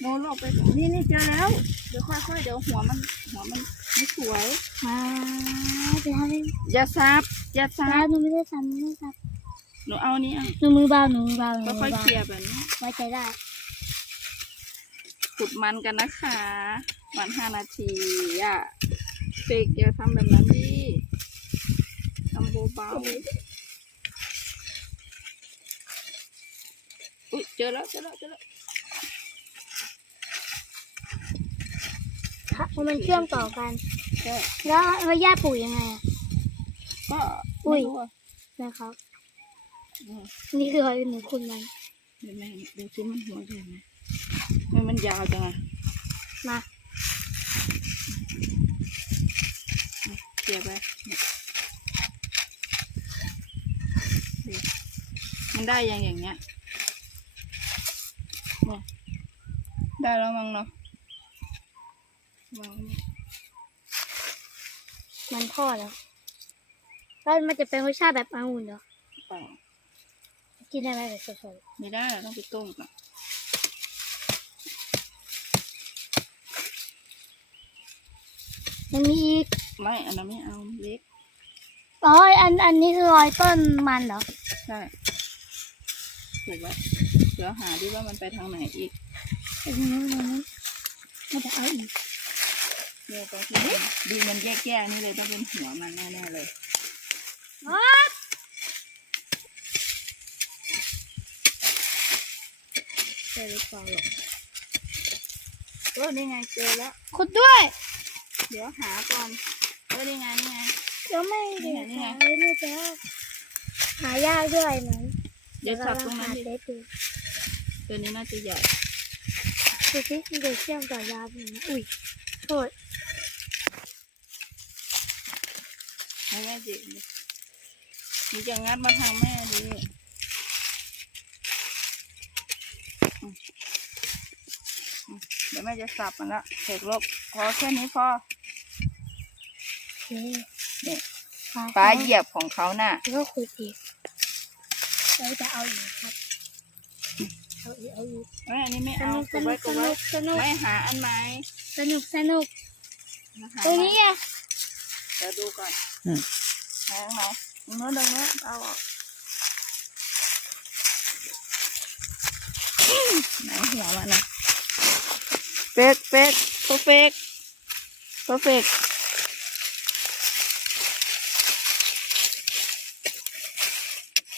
โนโลกไปก่อนนี่นี่เจอแล้ว เดี๋ยวค่อยๆ เดี๋ยวหัวมันหัวมันไม่สวยมาไปทำเองอย่าซับอย่าซัจ้าบหนูไม่ได้ทำไม่ได้ทหนูเอานี้อะำหนูมือเบาหนูมือเบาหนูมือค่อยๆเบาเคลียร์แบบนี้ไว้ใจได้ขุดมันกันนะคะวันห้านาทีอย่าเฟกอย่าทำแบบนั้นดิทำเบาๆอุ้ยเจอแล้วเจอแล้วเจอแล้ว เพราะมันเชื่อมต่อกัน ก็แล้วแล้วย่าปลูกยังไงอะก็อุ้ยไม่รู้อะนะครับอืมนี่คือรอยหนูคุณมันเดี๋ยวแม่เดี๋ยวชิ้นมันหัวใหญ่ไหมมันมันยาวจังอะมาเกี่ยไปเนี่ยดิมันได้ยังอย่างเงี้ยเนี่ยได้แล้วมั้งเนาะ วางไว้นี่มันทอดแล้วแล้วมันจะเป็นรสชาติแบบองุ่นเหรอเปล่ากินได้ไหมแบบสดไม่ได้เราต้องไปต้มก่อนๆมันมีอีกไม่อันนั้นไม่เอาเล็กอ๋ออันอันนี้คือรอยต้นมันเหรอใช่ถูกแล้วเดี๋ยวหาดิว่ามันไปทางไหนอีกอันนี้อันนี้มันจะเอาอีก เนี่ยตรงที่มันดูมันแยกๆนี่เลยต้องเป็นหัวมันแน่ๆเลยใช่หรือเปล่าหรอกเออนี่ไงเจอแล้ว ขุดด้วย เดี๋ยวหาก่อนเออนี่ไงนี่ไง เดี๋ยวไม่นี่เดี๋ยวไงนี่ไง หาไม่ได้เจอหายากด้วยนะเดี๋ยวสับตรงนั้นหาดิเด็ดดูตัวนี้น่าจะใหญ่ดูสิเดี๋ยวเชื่อมต่อยาเป็นไงอุ้ยโทษ ให้แม่จิกดิมีจะงัดมาทางแม่ดิอืมอืมเดี๋ยวแม่จะสับมันละเสกลบพอแค่นี้พอโอเคเนี่ยปลาปลาเหยียบของเขาน่ะแล้วก็ขุดอีกแล้วจะเอาอีกครับเอาอีกเอาอีกไม่อันนี้ไม่สเอานุกกสดนุไว้กกสดนุไว้กสนุกไม่หาอันไหมสนุกสนุกหาตัวนี้ไงเดี๋ยวดูก่อน หาตรงไหนตรงโน้นตรงโน้นเอาออกไหนหัวมันนะเฟกเฟกเพอร์เฟกเพอร์เฟก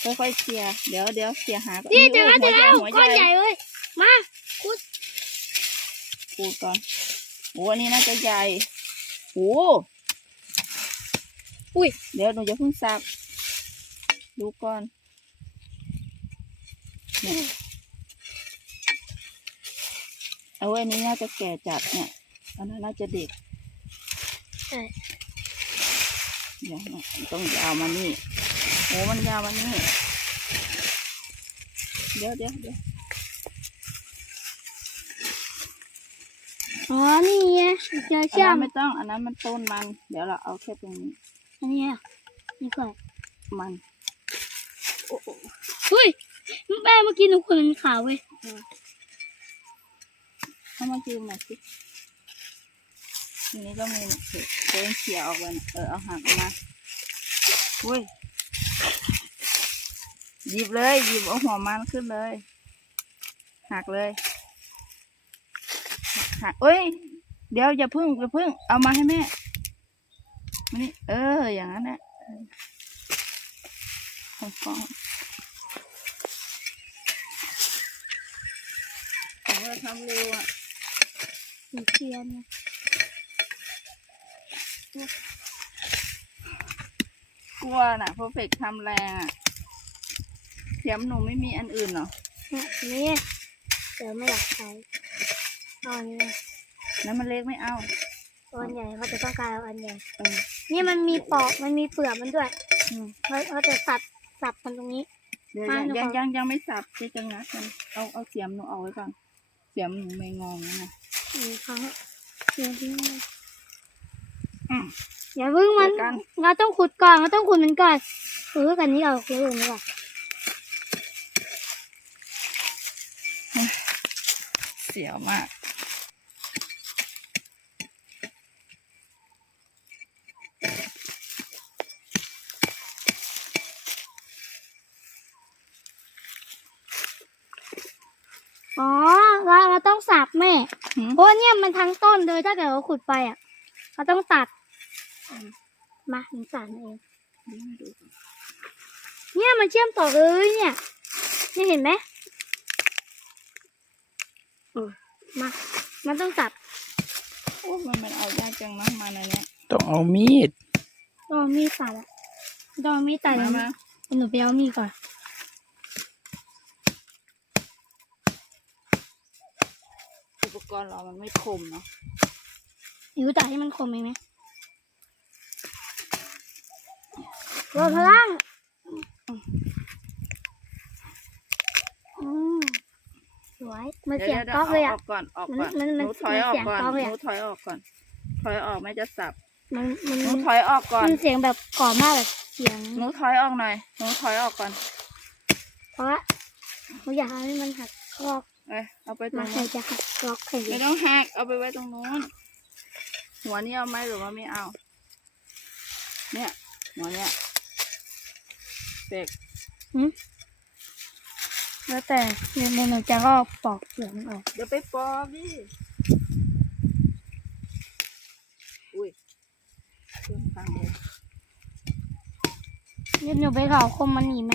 ค่อยๆเคลียร์เดี๋ยวเดี๋ยวเคลียร์หาก่อนนี่เจอแล้วเจหัอวแล้วก้อนใหญ่เลยมาขุดปูก่อนโอ้อันนี้น่าจะใหญ่โอ้ อุ้ย เดี๋ยวหนูจะเพิ่งสับดูก่อนเนี่ยเอาไว้อันนี้น่าจะแก่จัดเนี่ยอันนั้นน่าจะเด็กใช่เดี๋ยวนะมันต้องยาวมานี่โอ้มันยาวมานี่เดี๋ยวเดี๋ยวเดี๋ยวอ๋อนี่ไงเจออันเชื่อนั้มนไม่ต้อง อันนั้นมันต้นมัน เดี๋ยวเราเอาแค่ตรงนี้ อันนี้อะนี่ก่อนมันอุ้ยแม่เมื่อกี้หนูขุดมันขาวเว้ยเข้ามายืมหน่อยสิทีนี้ก็มีเดินเขี่ยออกไปนะเออเอาหักออกมาอุ้ยหยิบเลยหยิบเอาหัวมันขึ้นเลยหักเลยหักเอ้ย เดี๋ยวอย่าพึ่งอย่าพึ่ง เอามาให้แม่มา นี่เออ อย่างนั้นแหละของฟองของเราทำเร็วอะสีเทียนนะกลัวน่ะเพอร์เฟกทำแรงอะเข็มหนูไม่มีอันอื่นเหรอเนี่ยอันนี่เดี๋ยวไม่อยากใช้เอาอันนี้เลยแล้วมันเล็กไม่เอาเอาอันใหญ่เขาจะต้องการเอาอันใหญ่เออ นี่มันมีปอกมันมีเปลือกมันด้วยอืมเขาเขาจะสับสับมันตรงนี้ เดี๋ยวมายังหนูยังขอยังยังไม่สับจะจะงัดมันเอาเอาเสียมหนูเอาไว้ก่อน เสียมหนูไม่งองนะนะหนึ่งครั้งเดี๋ยวทิ้งมันอืมอย่าเพิ่งมัน เดี๋ยวกัน เราต้องขุดก่อนเราต้องขุดมันก่อนเออกันนี้เราขุดมันก่อนเสียวมาก อ๋อเราเราต้องสับแม่หืม เพราะว่าเนี่ยมันทั้งต้นเลยถ้าเกิดเราขุดไปอะ เราต้องตัด มาหนูตัดเอง เนี่ยมันเชื่อมต่อเลยเนี่ยนี่เห็นไหมเออ มา มันต้องตัดโอ้มันมันเอายากจังนะมาในเนี้ยต้องเอามีด ต้องเอามีดตัดอะต้องเอามีดตัดมาแล้วมา หนูไปเอามีดก่อน ปกรณ์เรามันไม่คมเนาะหนูตัดให้มันคมเองไหมรอพลังอืมสวยมันเสียงดี๋วก๊อกเลยดี๋วอะออกก่อนออกมันก่อนมันหมันนูถอยออกก่อนมันเสียงก๊อกเลยหอะ นูถอยออกก่อน ถอยออกแม่จะสับมันมันหนูมันถอยออกก่อนมันเสียงแบบก่อมากแบบเสียง หนูถอยออกหน่อยหนูถอยออกก่อน เพราะว่าหนูอยากให้มันหักกรอก เอ้ยเอาไปตรมางใครนู้นจะหักกรอกใครไม่ต้องหักเอาไปไว้ตรงนู้น หัวนี่เอาไหมหรือว่าไม่เอา เนี่ย หัวเนี่ยเสกแล้วแต่เดี๋ยวหนูจะก็ปอกเปลือกมันออกเดี๋ยวไปปอกดิอุ้ยเครื่องฟังเลยเดี๋ยวหนูไปเผาคมมันหนีไหม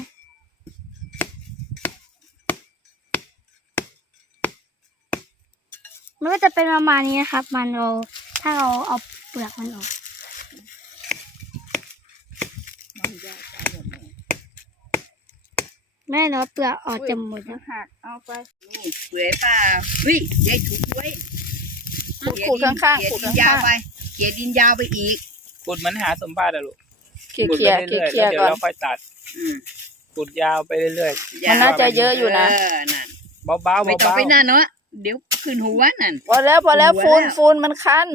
มันก็จะเป็นประมาณนี้นะครับ มันเราถ้าเราเอาเปลือกมันออกมันยากไปหมดเลยแม่เนาะเปลือกออกจะหมดมัแล้นวหักเอาไปนี่เปื่อยเปล่าเฮ้ยยายถูกไว้ขูดขูดข้างๆเขียขูดดินข้างยาวๆไปเขียดินยาวไปอีกขุดเหมันหาสมบัติอะลูกเขี่ยขุดเขี่ยไปเขี่ยเรื่อยๆเขี่ยแล้วเดี๋ยวก่อนเราค่อยตัดอืมขุดยาวไปเรื่อยมันน่าจะเยอะอยู่นะเออนั่นๆเบาๆเบาๆไม่ต้องไปนั่นเนาะ เดี๋ยวขึ้นหัวนั่น พอแล้วพอแล้วหัวฟูนแล้ว ฟูนมันคัน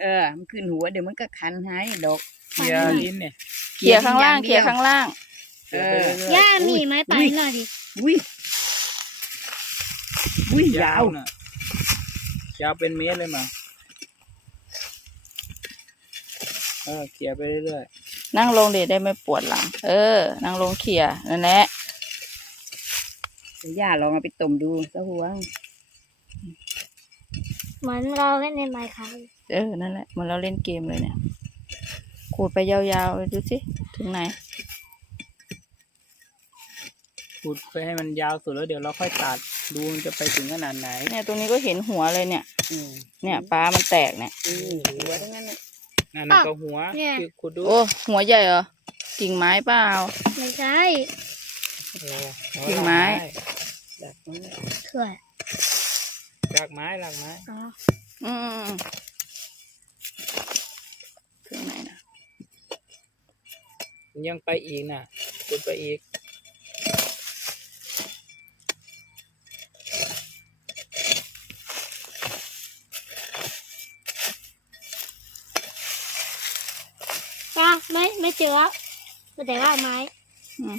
เออ มันขึ้นหัวเดี๋ยวมันก็คันให้ดอกเคลียร์ลิ้นเนี่ยเขี่ยข้างล่างเขี่ยข้างล่างเคลียร์ไปเรื่อยย่ามีไหมไปหน่อยดิอุ้ยอุ้ยๆยาวน่ะยาวเป็นเมตรเลยมาเออเคลียร์ไปเรื่อยนั่งลงเดี๋ยวได้ไม่ปวดหลัง เออ นั่งลงเขี่ยนั่นแหละ เดี๋ยวย่าลองเอาไปต้มดูซะหัว เหมือนเราเล่นในไมค์ครับเออ นั่นแหละเหมันเราเล่นเกมเลยเนี่ย ขูดไปยาวๆเลยดูสิ ถึงไหนๆขุดไปให้มันยาวสุดแล้วเดี๋ยวเราค่อยตัดดูมันจะไปถึงขนาดไหนเนี่ยตรงนี้ก็เห็นหัวเลยเนี่ย อืมเนี่ยปลามันแตกเนี่ย อืมหัวทั้งนั้นน่ะนั่นนะก็หัวคือขุดดู โอ้ หัวใหญ่เหรอ กิ่งไม้เปล่า ไม่ใช่เออหัว กิ่งไม้ดักมันน่ะเขื่อนหลักไม้หลักไม้อ๋ออืมถึงไหนนะยังไปอีกน่ะขุดไปอีกจ้าไม่ไม่เจอแล้วแต่ว่าไม้อืม